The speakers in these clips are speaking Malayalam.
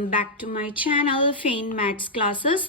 welcome back to my channel Fain Maths Classes.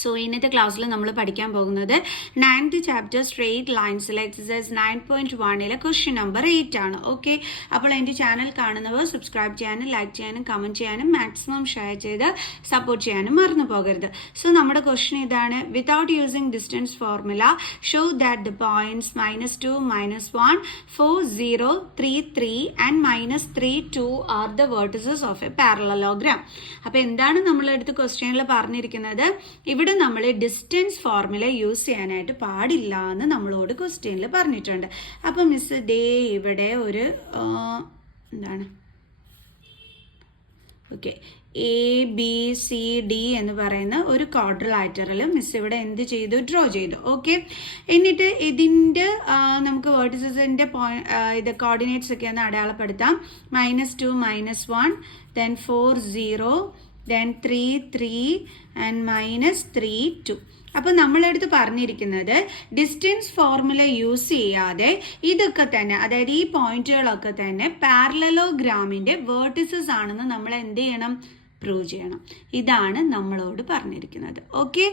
So ഇന്നത്തെ ക്ലാസ്സിൽ നമ്മൾ പഠിക്കാൻ പോകുന്നത് 9th ചാപ്റ്റർ സ്ട്രെയിറ്റ് ലൈൻസിലെ എക്സസൈസ് 9.1 ക്വസ്റ്റ്യൻ നമ്പർ 8 ആണ്. ഓക്കെ, അപ്പോൾ എൻ്റെ ചാനൽ കാണുന്നവർ സബ്സ്ക്രൈബ് ചെയ്യാനും ലൈക്ക് ചെയ്യാനും കമൻറ്റ് ചെയ്യാനും മാക്സിമം ഷെയർ ചെയ്ത് സപ്പോർട്ട് ചെയ്യാനും മറന്നു പോകരുത്. സോ നമ്മുടെ ക്വസ്റ്റ്യൻ ഇതാണ്: without using distance formula show that the points -2, -1, 4, 0, 3, 3 and -3, 2 are the vertices of A parallelogram. അപ്പോൾ എന്താണ് നമ്മളെടുത്ത് ക്വസ്റ്റ്യനിൽ പറഞ്ഞിരിക്കുന്നത്? ഇവിടെ നമ്മൾ ഡിസ്റ്റൻസ് ഫോർമുല യൂസ് ചെയ്യാനായിട്ട് പാടില്ല എന്ന് നമ്മളോട് ക്വസ്റ്റ്യനിൽ പറഞ്ഞിട്ടുണ്ട്. അപ്പം മിസ് ദേ ഇവിടെ ഒരു എന്താണ് ഓക്കെ ABCD എന്ന് പറയുന്ന ഒരു ക്വാഡ്രിലാറ്ററൽ മിസ് ഇവിടെ എന്ത് ചെയ്തു? ഡ്രോ ചെയ്തു. ഓക്കെ, എന്നിട്ട് ഇതിൻ്റെ നമുക്ക് വേർട്ടിസസിൻ്റെ ഇത് കോർഡിനേറ്റ്സ് ഒക്കെ ഒന്ന് അടയാളപ്പെടുത്താം. -2, -1, then 4, 0, then 3, 3 and -3, 2. അപ്പോൾ നമ്മളെടുത്ത് പറഞ്ഞിരിക്കുന്നത് ഡിസ്റ്റൻസ് ഫോർമുല യൂസ് ചെയ്യാതെ ഇതൊക്കെ തന്നെ, അതായത് ഈ പോയിന്റുകളൊക്കെ തന്നെ പാരലലോഗ്രാമിൻ്റെ വേർട്ടിസസ് ആണെന്ന് നമ്മൾ എന്ത് ചെയ്യണം? പ്രൂവ് ചെയ്യണം. ഇതാണ് നമ്മളോട് പറഞ്ഞിരിക്കുന്നത്. ഓക്കെ,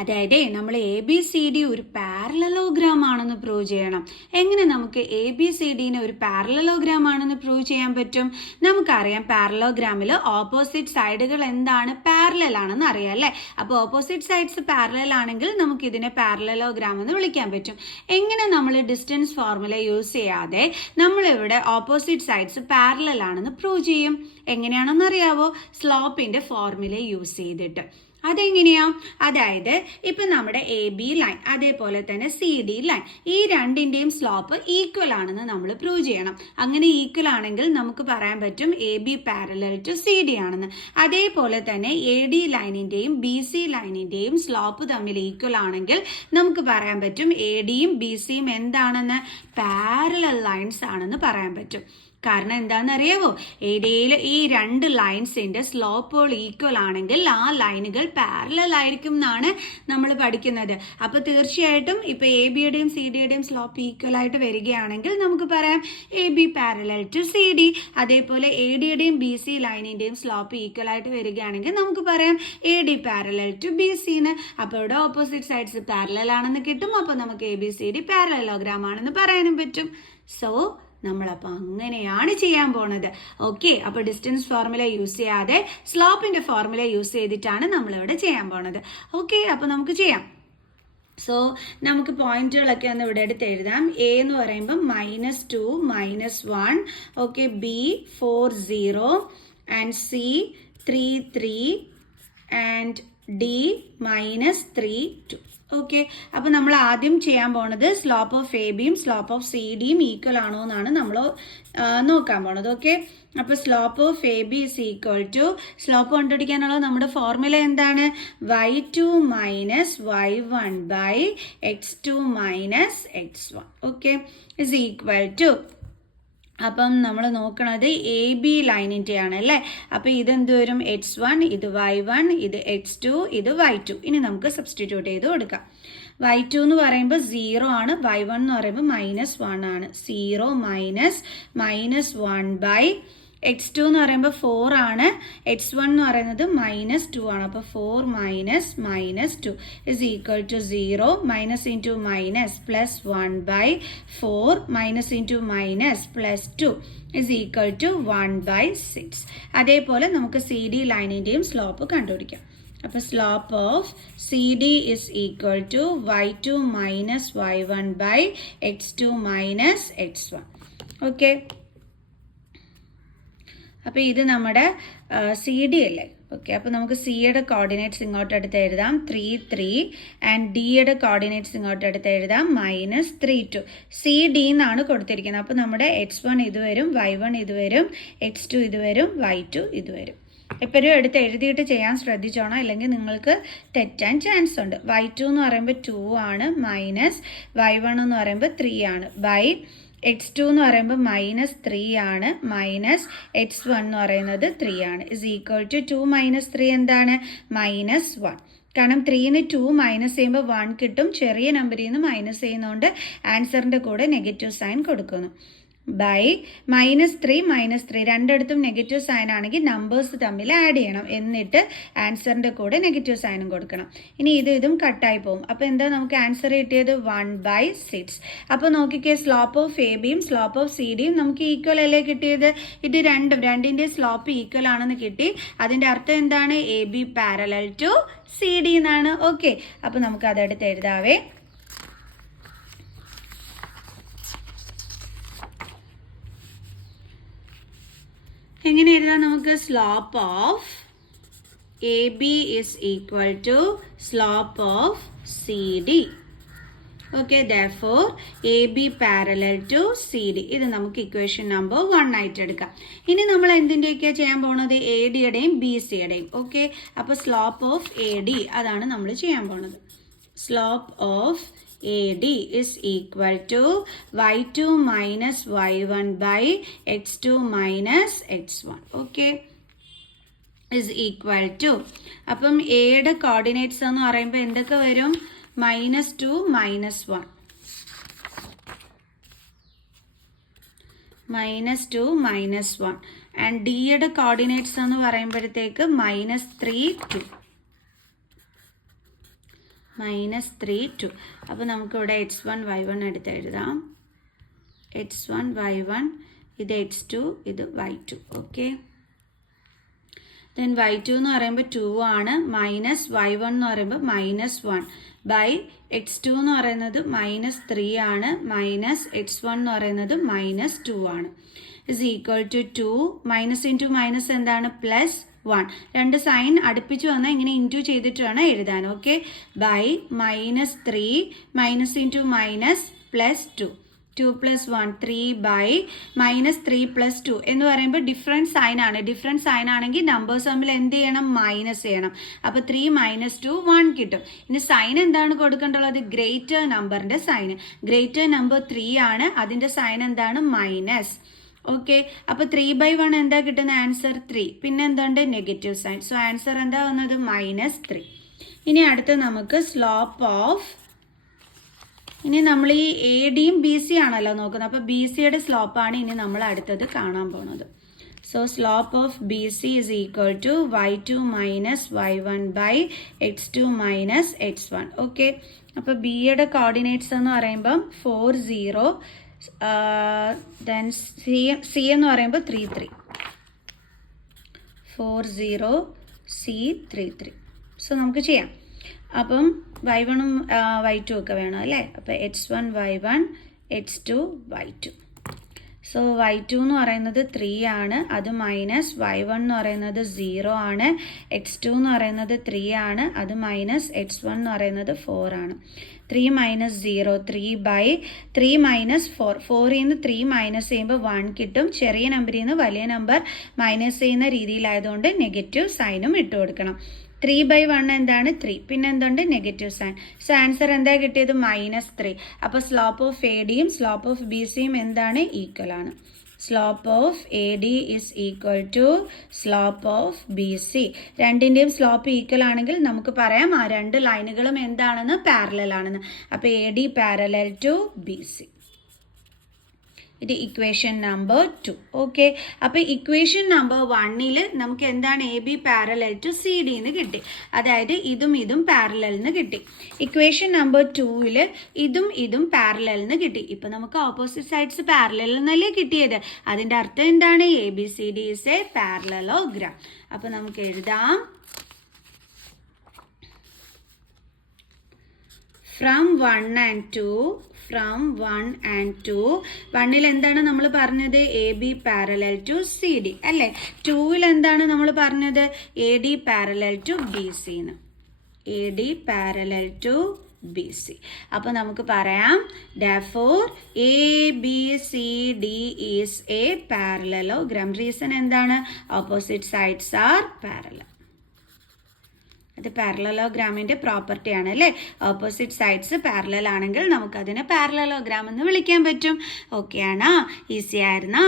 അതായത് നമ്മൾ ABCD ഒരു പാരലലോഗ്രാം ആണെന്ന് പ്രൂവ് ചെയ്യണം. എങ്ങനെ നമുക്ക് ABCDനെ ഒരു പാരലലോഗ്രാം ആണെന്ന് പ്രൂവ് ചെയ്യാൻ പറ്റും? നമുക്കറിയാം പാരലലോഗ്രാമിൽ ഓപ്പോസിറ്റ് സൈഡുകൾ എന്താണ്? പാരലൽ ആണെന്ന് അറിയാം അല്ലേ? അപ്പോൾ ഓപ്പോസിറ്റ് സൈഡ്സ് പാരലൽ ആണെങ്കിൽ നമുക്ക് ഇതിനെ പാരലലോഗ്രാം എന്ന് വിളിക്കാൻ പറ്റും. എങ്ങനെ നമ്മൾ ഡിസ്റ്റൻസ് ഫോർമുല യൂസ് ചെയ്യാതെ നമ്മളിവിടെ ഓപ്പോസിറ്റ് സൈഡ്സ് പാരലൽ ആണെന്ന് പ്രൂവ് ചെയ്യും? എങ്ങനെയാണെന്ന് അറിയാവോ? സ്ലോപ്പിന്റെ ഫോർമുല യൂസ് ചെയ്തിട്ട്. അതെങ്ങനെയാ? അതായത് ഇപ്പം നമ്മുടെ AB ലൈൻ അതേപോലെ തന്നെ CD ലൈൻ, ഈ രണ്ടിൻ്റെയും സ്ലോപ്പ് ഈക്വൽ ആണെന്ന് നമ്മൾ പ്രൂവ് ചെയ്യണം. അങ്ങനെ ഈക്വൽ ആണെങ്കിൽ നമുക്ക് പറയാൻ പറ്റും AB പാരലൽ ടു CD ആണെന്ന്. അതേപോലെ തന്നെ AD ലൈനിൻ്റെയും BC ലൈനിൻ്റെയും സ്ലോപ്പ് തമ്മിൽ ഈക്വൽ ആണെങ്കിൽ നമുക്ക് പറയാൻ പറ്റും ADയും BCയും എന്താണെന്ന്? പാരലൽ ലൈൻസ് ആണെന്ന് പറയാൻ പറ്റും. കാരണം എന്താണെന്നറിയാവോ? ഏരിയയിൽ ഈ രണ്ട് ലൈൻസിൻ്റെ സ്ലോപ്പുകൾ ഈക്വൽ ആണെങ്കിൽ ആ ലൈനുകൾ പാരലൽ ആയിരിക്കും എന്നാണ് നമ്മൾ പഠിക്കുന്നത്. അപ്പോൾ തീർച്ചയായിട്ടും ഇപ്പോൾ ABയുടെയും CDയുടെയും സ്ലോപ്പ് ഈക്വൽ ആയിട്ട് വരികയാണെങ്കിൽ നമുക്ക് പറയാം AB പാരലൽ ടു CD. അതേപോലെ ADയുടെയും BC ലൈനിൻ്റെയും സ്ലോപ്പ് ഈക്വൽ ആയിട്ട് വരികയാണെങ്കിൽ നമുക്ക് പറയാം AD പാരലൽ ടു BC എന്ന്. അപ്പോൾ ഇവിടെ ഓപ്പോസിറ്റ് സൈഡ്സ് പാരലൽ ആണെന്ന് കിട്ടും. അപ്പോൾ നമുക്ക് ABCD പാരലലോഗ്രാം ആണെന്ന് പറയാനും പറ്റും. സോ നമ്മളപ്പോൾ അങ്ങനെയാണ് ചെയ്യാൻ പോണത്. ഓക്കെ, അപ്പോൾ ഡിസ്റ്റൻസ് ഫോർമുല യൂസ് ചെയ്യാതെ സ്ലോപ്പിന്റെ ഫോർമുല യൂസ് ചെയ്തിട്ടാണ് നമ്മളിവിടെ ചെയ്യാൻ പോണത്. ഓക്കെ, അപ്പോൾ നമുക്ക് ചെയ്യാം. സോ നമുക്ക് പോയിന്റുകളൊക്കെ ഒന്ന് ഇവിടെ എടുത്ത് എഴുതാം. A എന്ന് പറയുമ്പോൾ -2, -1, okay, B 4, 0 and C 3, 3 and D -3, 2. Okay, അപ്പോൾ നമ്മൾ ആദ്യം ചെയ്യാൻ പോണത് സ്ലോപ്പ് ഓഫ് ABയും സ്ലോപ്പ് ഓഫ് CDയും ഈക്വൽ ആണോ എന്നാണ് നമ്മൾ നോക്കാൻ പോണത്. ഓക്കെ, അപ്പോൾ slope of AB is equal to, slope കണ്ടുപിടിക്കാനുള്ള നമ്മുടെ ഫോർമുല എന്താണ്? y2 - y1 by x2 - x1. Okay, is equal to, അപ്പം നമ്മൾ നോക്കണത് AB ലൈനിൻ്റെ ആണ് അല്ലേ? അപ്പോൾ ഇതെന്ത് വരും? x1, ഇത് y1, ഇത് x2, ഇത് y2. ഇനി നമുക്ക് സബ്സ്റ്റിറ്റ്യൂട്ട് ചെയ്ത് കൊടുക്കാം. y2 എന്ന് പറയുമ്പോൾ 0 ആണ്, y1 എന്ന് പറയുമ്പോൾ -1 ആണ്. 0 -1 ബൈ x2 എന്ന് പറയുമ്പോൾ 4 ആണ്, x1 എന്ന് പറയുന്നത് -2 ആണ്. അപ്പോൾ 4 -2 is equal to 0, minus into minus plus 1 by 4 minus into minus plus 2 is equal to 1/6. അതേപോലെ നമുക്ക് CD ലൈനിൻ്റെയും സ്ലോപ്പ് കണ്ടുപിടിക്കാം. അപ്പോൾ slope of CD is equal to y2 - y1 by x2 - x1. Okay, അപ്പോൾ ഇത് നമ്മുടെ CD അല്ലേ? ഓക്കെ, അപ്പോൾ നമുക്ക് സിയുടെ കോർഡിനേറ്റ്സ് ഇങ്ങോട്ട് എടുത്ത് എഴുതാം 3, 3 ആൻഡ് ഡിയുടെ കോർഡിനേറ്റ്സ് ഇങ്ങോട്ട് എടുത്ത് എഴുതാം -3, 2. CD എന്നാണ് കൊടുത്തിരിക്കുന്നത്. അപ്പോൾ നമ്മുടെ x1 ഇത് വരും, y1 ഇത് വരും, x2 ഇത് വരും, y2 ഇത് വരും. എപ്പോഴും എടുത്ത് എഴുതിയിട്ട് ചെയ്യാൻ ശ്രദ്ധിച്ചോണം, അല്ലെങ്കിൽ നിങ്ങൾക്ക് തെറ്റാൻ ചാൻസ് ഉണ്ട്. y2 എന്ന് പറയുമ്പോൾ 2 ആണ്, മൈനസ് y1 എന്ന് പറയുമ്പോൾ 3 ആണ്, ബൈ x2 എന്ന് പറയുമ്പോൾ -3 ആണ്, മൈനസ് x1 എന്ന് പറയുന്നത് 3 ആണ്, ഇസ് ഈക്വൽ ടു 2 - 3 എന്താണ്? -1. കാരണം 3ന് 2 മൈനസ് ചെയ്യുമ്പോൾ 1 കിട്ടും. ചെറിയ നമ്പറിൽ നിന്ന് മൈനസ് ചെയ്യുന്നതുകൊണ്ട് ആൻസറിൻ്റെ കൂടെ നെഗറ്റീവ് സൈൻ കൊടുക്കുന്നു. ബൈ -3 രണ്ടിടത്തും നെഗറ്റീവ് സൈൻ ആണെങ്കിൽ നമ്പേഴ്സ് തമ്മിൽ ആഡ് ചെയ്യണം, എന്നിട്ട് ആൻസറിൻ്റെ കൂടെ നെഗറ്റീവ് സൈനും കൊടുക്കണം. ഇനി ഇതും കട്ടായി പോകും. അപ്പോൾ എന്താ നമുക്ക് ആൻസർ കിട്ടിയത്? 1/6. അപ്പോൾ നോക്കിക്കേ, സ്ലോപ്പ് ഓഫ് എ ബിയും സ്ലോപ്പ് ഓഫ് സി ഡിയും നമുക്ക് ഈക്വൽ അല്ലേ കിട്ടിയത്? ഇത് രണ്ടിൻ്റെ സ്ലോപ്പ് ഈക്വൽ ആണെന്ന് കിട്ടി. അതിൻ്റെ അർത്ഥം എന്താണ്? A B parallel to C D എന്നാണ്. ഓക്കെ, അപ്പോൾ നമുക്ക് അതെടുത്ത് എഴുതാവേ. എങ്ങനെ എഴുതാം നമുക്ക്? Slope of A B is equal to slope of C D. Okay, therefore A B parallel to C D. ഇത് നമുക്ക് ഇക്വേഷൻ നമ്പർ 1 ആയിട്ട് എടുക്കാം. ഇനി നമ്മൾ എന്തിൻ്റെയൊക്കെയാണ് ചെയ്യാൻ പോകുന്നത്? എ ഡിയുടെയും ബി സിയുടെയും. ഓക്കെ, അപ്പോൾ സ്ലോപ്പ് ഓഫ് എ ഡി അതാണ് നമ്മൾ ചെയ്യാൻ പോകുന്നത്. സ്ലോപ്പ് ഓഫ് AD is equal to y2 minus y1 by x2 minus x1. Okay, is equal to, അപ്പം എയുടെ കോർഡിനേറ്റ്സ് എന്ന് പറയുമ്പോൾ എന്തൊക്കെ വരും? -2 -1, -2 -1, ആൻഡ് ഡിയുടെ കോർഡിനേറ്റ്സ് എന്ന് പറയുമ്പോഴത്തേക്ക് -3 2, -3 2. അപ്പോൾ നമുക്കിവിടെ x1 y1 എടുത്ത് എഴുതാം. x1 y1, ഇത് x2, ഇത് y2. ഓക്കെ, ദെൻ y2 എന്ന് പറയുമ്പോൾ 2 ആണ്, മൈനസ് y1 എന്ന് പറയുമ്പോൾ -1 ബൈ x2 എന്ന് പറയുന്നത് -3 ആണ്, മൈനസ് x1 എന്ന് പറയുന്നത് -2 ആണ്, is equal to 2. Minus into minus എന്താണ്? +1. രണ്ട് സൈൻ അടുപ്പിച്ച് വന്നാൽ ഇങ്ങനെ ഇൻറ്റു ചെയ്തിട്ട് വേണം എഴുതാൻ. Okay, by -3 minus into minus +2, 2 + 1 3 by -3 + 2 എന്ന് പറയുമ്പോൾ ഡിഫറെൻറ്റ് സൈൻ ആണ്. ഡിഫറെൻറ്റ് സൈൻ ആണെങ്കിൽ നമ്പേഴ്സ് തമ്മിൽ എന്ത് ചെയ്യണം? മൈനസ് ചെയ്യണം. അപ്പോൾ 3 - 2 1 കിട്ടും. ഇനി സൈൻ എന്താണ് കൊടുക്കേണ്ടുള്ളത്? ഗ്രേറ്റർ നമ്പറിൻ്റെ സൈൻ. ഗ്രേറ്റർ നമ്പർ 3 ആണ്, അതിൻ്റെ സൈൻ എന്താണ്? മൈനസ്. ഓക്കെ, അപ്പോൾ 3/1 എന്താ കിട്ടുന്ന ആൻസർ? 3. പിന്നെ എന്തുണ്ട്? Negative sign. സോ ആൻസർ എന്താ വന്നത്? -3. ഇനി അടുത്ത് നമുക്ക് സ്ലോപ്പ് ഓഫ്, ഇനി നമ്മൾ ഈ എ ഡിയും ബി സി ആണല്ലോ നോക്കുന്നത്, അപ്പോൾ ബി സിയുടെ സ്ലോപ്പാണ് ഇനി നമ്മൾ അടുത്തത് കാണാൻ പോണത്. So slope of B C is equal to y2 minus y1 by x2 minus x1. Okay, അപ്പോൾ ബിയുടെ കോർഡിനേറ്റ്സ് എന്ന് പറയുമ്പം 4 0, ദെൻ സി എന്ന് പറയുമ്പോൾ 3 3, 4 0 C 3 3. സോ നമുക്ക് ചെയ്യാം. അപ്പം y1 y2 ഒക്കെ വേണം അല്ലേ? അപ്പോൾ x1 y1, x2 y2. So y2 എന്ന് പറയുന്നത് 3 ആണ്, അത് മൈനസ് y1 എന്ന് പറയുന്നത് 0 ആണ്, x2 എന്ന് പറയുന്നത് 3 ആണ്, അത് മൈനസ് x1 എന്ന് പറയുന്നത് 4 ആണ്. 3 - 0 3 ബൈ 3 - 4, 4ൽ നിന്ന് 3 മൈനസ് ചെയ്യുമ്പോൾ 1 കിട്ടും. ചെറിയ നമ്പറിൽ നിന്ന് വലിയ നമ്പർ മൈനസ് ചെയ്യുന്ന രീതിയിലായതുകൊണ്ട് നെഗറ്റീവ് സൈനും ഇട്ട് കൊടുക്കണം. 3/1 എന്താണ്? 3. പിന്നെ എന്തുണ്ട്? Negative sign. സോ ആൻസർ എന്താ കിട്ടിയത്? -3. അപ്പോൾ സ്ലോപ്പ് ഓഫ് എ ഡിയും സ്ലോപ്പ് ഓഫ് ബി സിയും എന്താണ്? ഈക്വൽ ആണ്. Slope of A D is equal to slope of B C. രണ്ടിൻ്റെയും സ്ലോപ്പ് ഈക്വൽ ആണെങ്കിൽ നമുക്ക് പറയാം ആ രണ്ട് ലൈനുകളും എന്താണെന്ന്? പാരലൽ ആണെന്ന്. അപ്പോൾ A D parallel to B C. ഇത് ഇക്വേഷൻ നമ്പർ 2. ഓക്കെ, അപ്പോൾ ഇക്വേഷൻ നമ്പർ 1ൽ നമുക്ക് എന്താണ്? A B parallel to C D എന്ന് കിട്ടി, അതായത് ഇതും പാരലൽ എന്ന് കിട്ടി. ഇക്വേഷൻ നമ്പർ 2ൽ ഇതും പാരലൽ എന്ന് കിട്ടി. ഇപ്പം നമുക്ക് ഓപ്പോസിറ്റ് സൈഡ്സ് പാരലൽ എന്നല്ലേ കിട്ടിയത്. അതിൻ്റെ അർത്ഥം എന്താണ്? A B C D is A parallelogram. അപ്പോൾ നമുക്ക് എഴുതാം, ഫ്രം 1 and 2, ഫ്രം 1 and 2. 1ൽ എന്താണ് നമ്മൾ പറഞ്ഞത്? A B parallel to C D അല്ലേ? 2ൽ എന്താണ് നമ്മൾ പറഞ്ഞത്? A D parallel to B C എന്ന്. A D parallel to B C. അപ്പോൾ നമുക്ക് പറയാം therefore A B C D is a parallelogram. Reason എന്താണ്? Opposite sides are parallel. അത് പാരലലോഗ്രാമിൻ്റെ പ്രോപ്പർട്ടിയാണ് അല്ലേ? ഓപ്പോസിറ്റ് സൈഡ്സ് പാരലൽ ആണെങ്കിൽ നമുക്കതിനെ പാരലലോഗ്രാം എന്ന് വിളിക്കാൻ പറ്റും. ഓക്കെ ആണോ? ഈസി ആയിരുന്നോ?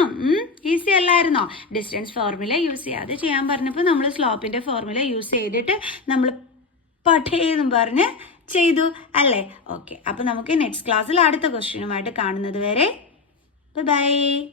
ഈസി അല്ലായിരുന്നോ? ഡിസ്റ്റൻസ് ഫോർമുല യൂസ് ചെയ്യാതെ ചെയ്യാൻ പറഞ്ഞപ്പോൾ നമ്മൾ സ്ലോപ്പിൻ്റെ ഫോർമുല യൂസ് ചെയ്തിട്ട് നമ്മൾ പഠിയെന്നും പറഞ്ഞ് ചെയ്തു അല്ലേ? ഓക്കെ, അപ്പോൾ നമുക്ക് നെക്സ്റ്റ് ക്ലാസ്സിൽ അടുത്ത ക്വസ്റ്റ്യനുമായിട്ട് കാണുന്നത് വരെ ബൈ.